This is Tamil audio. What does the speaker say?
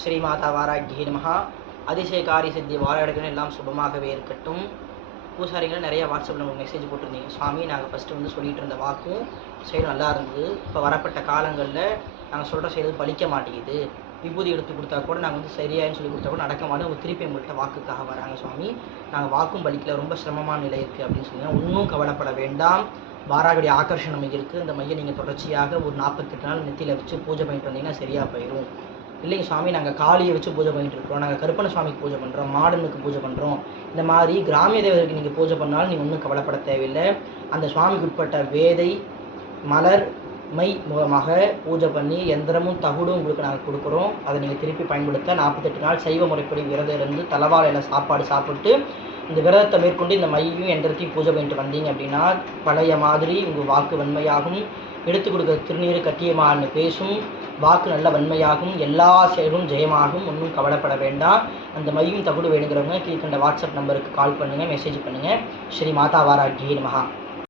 ஸ்ரீ மாதா வாராகியே நமஹ. அதிசய காரிய சித்தி வாராடுகள் எல்லாம் சுபமாகவே இருக்கட்டும். பூசாரிகள் நிறைய வாட்ஸ்அப்பில் நமக்கு மெசேஜ் போட்டிருந்தீங்க. சுவாமி, நாங்கள் ஃபஸ்ட்டு வந்து சொல்லிகிட்டு இருந்த வாக்கும் செயல் நல்லா இருந்தது. இப்போ வரப்பட்ட காலங்களில் நாங்கள் சொல்கிற செயல் பலிக்க மாட்டேங்குது. விபூதி எடுத்து கொடுத்தா கூட நாங்கள் வந்து சரியான்னு சொல்லி கொடுத்தா கூட நடக்க மாட்டோம். அவங்க திருப்பி எங்கள்கிட்ட வாக்குக்காக வராங்க. சுவாமி, நாங்கள் வாக்கும் பலிக்கல, ரொம்ப சிரமமான நிலை இருக்குது அப்படின்னு சொன்னீங்கன்னா, ஒன்றும் கவலைப்பட வேண்டாம். வாராகுடைய ஆகர்ஷணம் மையம் இருக்குது. இந்த மையம் நீங்கள் தொடர்ச்சியாக ஒரு 48 நாள் நெத்தியில் வச்சு பூஜை பண்ணிட்டு வந்தீங்கன்னா சரியாக போயிடும். இல்லைங்க சுவாமி, நாங்கள் காளியை வச்சு பூஜை பண்ணிட்டு இருக்கிறோம், நாங்கள் கருப்பண சுவாமிக்கு பூஜை பண்ணுறோம், மாடனுக்கு பூஜை பண்ணுறோம், இந்த மாதிரி கிராமிய தேவதைக்கு நீங்கள் பூஜை பண்ணாலும் நீங்கள் ஒன்றும் கவலைப்பட தேவையில்லை. அந்த சுவாமிக்கு உட்பட்ட வேதை மலர் மை மூலமாக பூஜை பண்ணி எந்திரமும் தகுடும் உங்களுக்கு நாங்கள் கொடுக்குறோம். அதை நீங்கள் திருப்பி பயன்படுத்த 48 நாள் சைவ முறைப்படி விரதம் இருந்து தலைவாழையில் சாப்பாடு சாப்பிட்டு இந்த விரதத்தை மேற்கொண்டு இந்த மையும் எந்திரத்தையும் பூஜை பண்ணிட்டு வந்தீங்க அப்படின்னா பழைய மாதிரி உங்கள் வாக்கு வன்மையாகும். எடுத்து கொடுக்குற திருநீர் கட்டியமான்னு பேசும். வாக்கு நல்ல வன்மையாகும். எல்லா செயலும் ஜெயமாகும். ஒன்றும் கவலைப்பட வேண்டாம். அந்த மையும் தகுடு வேணுங்கிறவங்க கீழ்கண்ட வாட்ஸ்அப் நம்பருக்கு கால் பண்ணுங்கள், மெசேஜ் பண்ணுங்கள். ஸ்ரீ மாதா வாராகியே நமஹ.